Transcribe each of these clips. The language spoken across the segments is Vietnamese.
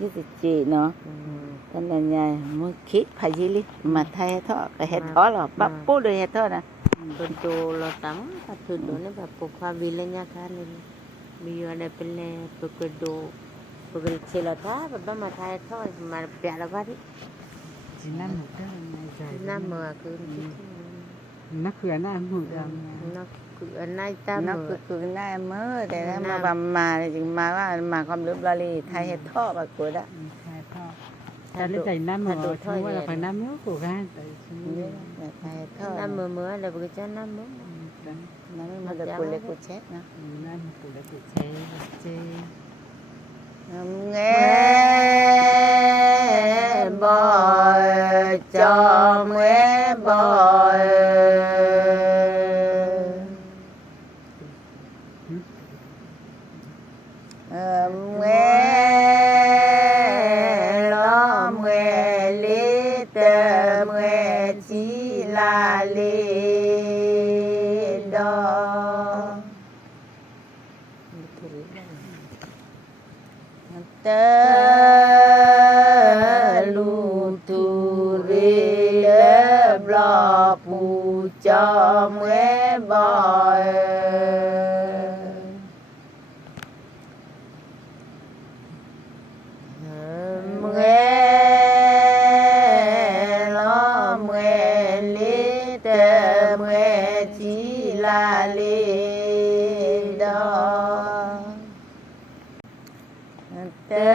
ยี่สิบจีเนาะตอนนั้นยายมึงคิดพายิลิมาไทยท่อก็เห็ดท่อหรอปั๊บปุ๊บเลยเห็ดท่อนะ Betul lo tang satu dona bapak kabilanya kan ini biar ada pele pekedo pekel celaka bapak matai thoi mà bẻ là vắt chỉ năm một cái này dài năm mờ cứ nó cửa nó ăn hụt nó cứ nay ta นัก mờ คือหน้ามือแต่ถ้ามาบำมาจริงมาว่ามาความลึกลอรีไทยเห็ดท่อปรากฏอะ khai thọ ta lấy chạy năm mà thôi là phải năm nữa của gan tại ไทยท่อ năm mờ mờ là bữa cho năm mờ นั่นมันจะกุเล็กกุเช็ดนะ năm của lấy của chế chế เงี้บอยจอมเงี้บอยเงี้ล้อมเงี้ลิเตเงี้จีลาลีดอ tơ lu tu ri le blo pu cho mé bòi mé lo mé li tơ mé chi la li do tơ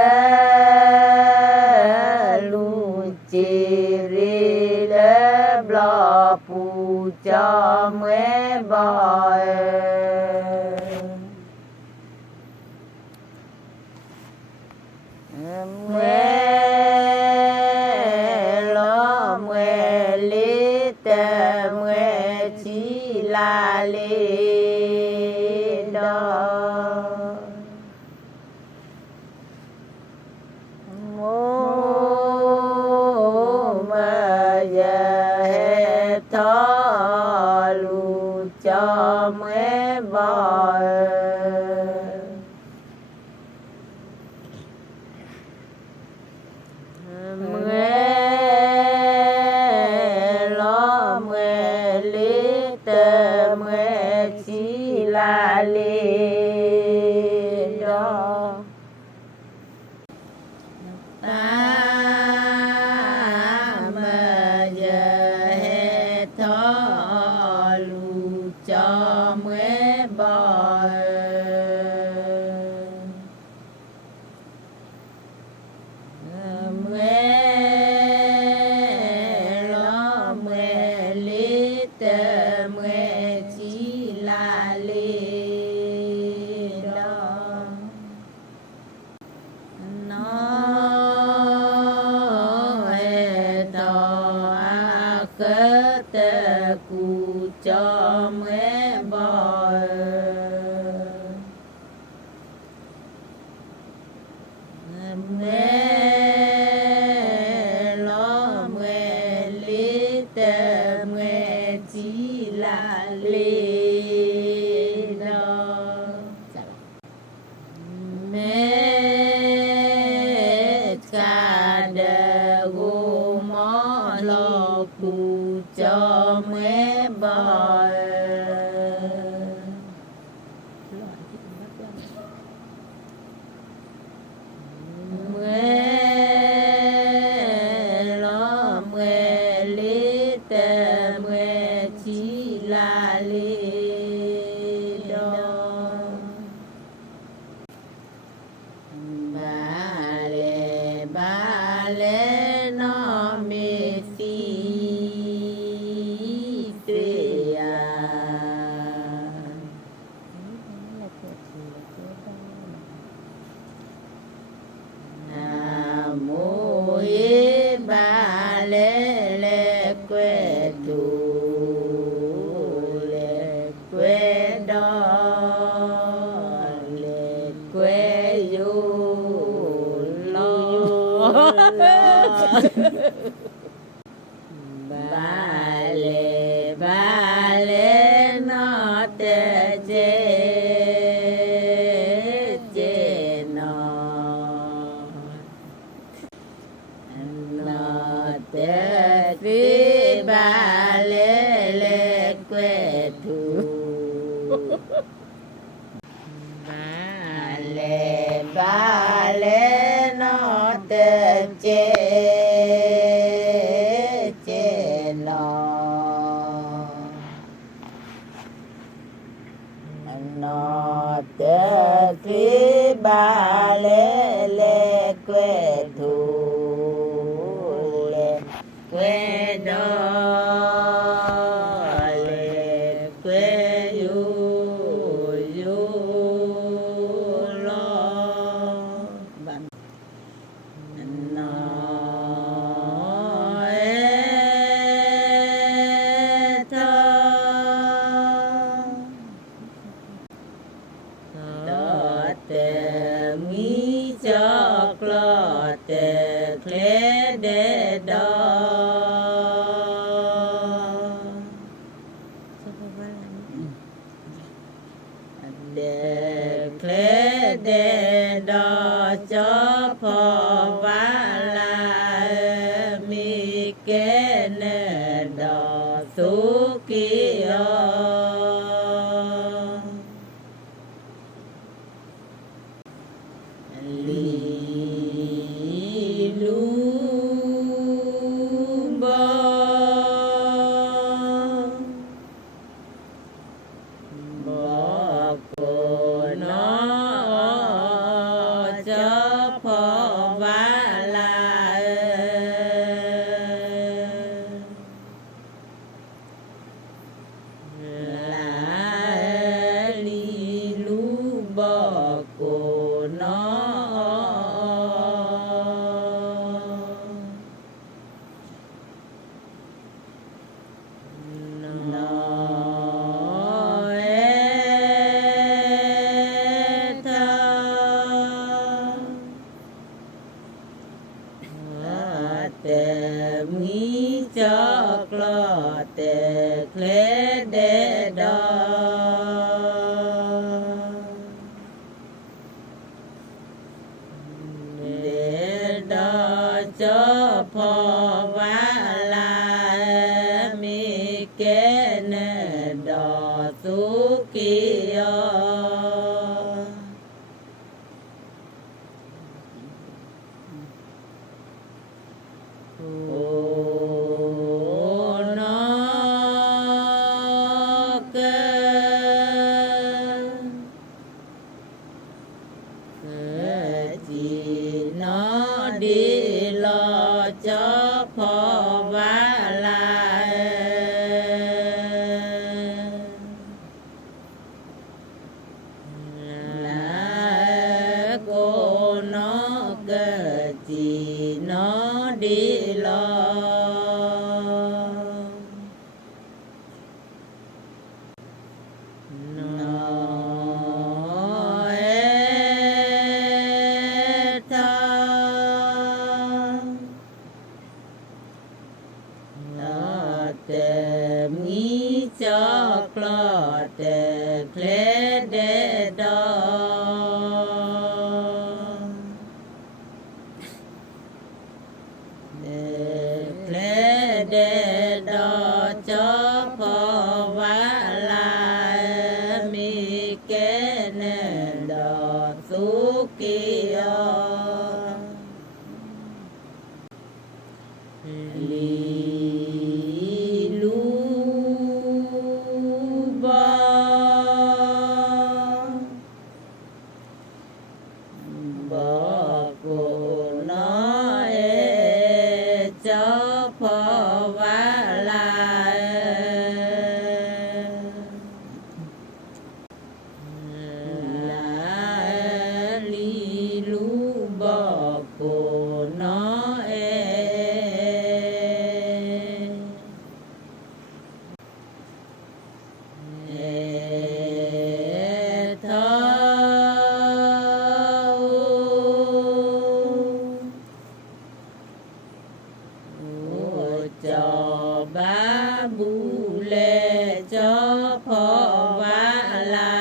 lu chi ri le blo pu cho mé bòi mé lo mé li tơ mé chi la li do thọ lu cho mé bòi mé lo mé li tơ mé chi la li do ta mà giờ hết thọ lu cho mé bòi mé lo mé li tơ mé chi la li do nó tơ cu cho mé bòi mé lo mé li tơ mé chi la li do mé ca đơ gu mò lo cu cho mé bòi mé lo mé li tơ mé chi la li do ba lê nó mê si ba lê lê quê tu lê quê đo lê quê du lo ba lê nó tê chê chê nó สาเลนอเตเจเจนอนอเตทริบาเลเลเกวทูเลเกวดอเลเกวยูยูลอบันนอเอทอดอเตมีจอกลอเตเคลเดดอเดเคลเดดอจอพอวาลามีเกเนดอสุกิโอลีลูบบอกโกนอเจ้าพอวาลาลาลีลูบอกโกนอนอเอทอเตมีจอกลอเตเคลเดดอเดดอจอพอวาลามีเกเนดอสุกิโอโอนเกจีนอดีลอจอพอวาลาลาโกนอเกจีนอดีลอโนเอทอลอเตมีจอกลอเตเคลเดดอเดเคลเดดอจอพอวาลามีเกเนดอสุกิโอลีลูบบอกโกนอเอจอพอวาลาลาลีลูบอกโกนอเอทอจอบาบูเลจอพอวาลา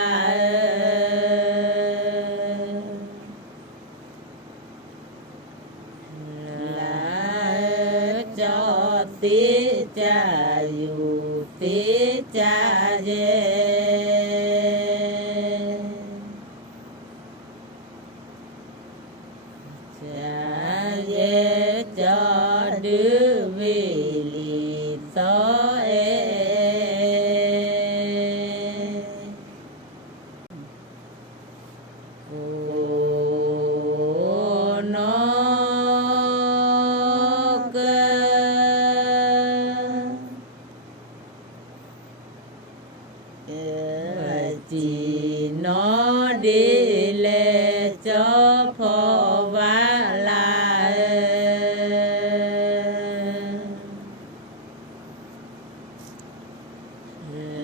ลาจอติจาอยู่ติจาเย cha ye cho đứa vì lì so chỉ nó đi lệ cho phò vá lại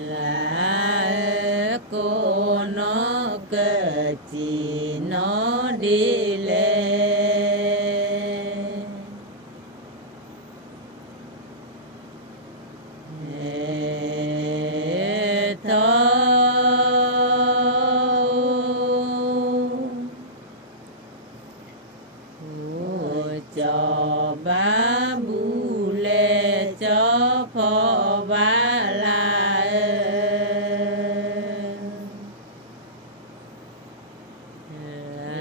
là cô nó cơ chỉ nó đi lệ cho ba bu lệ cho phò vá lại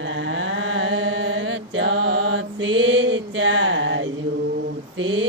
là cho xí cha dù xí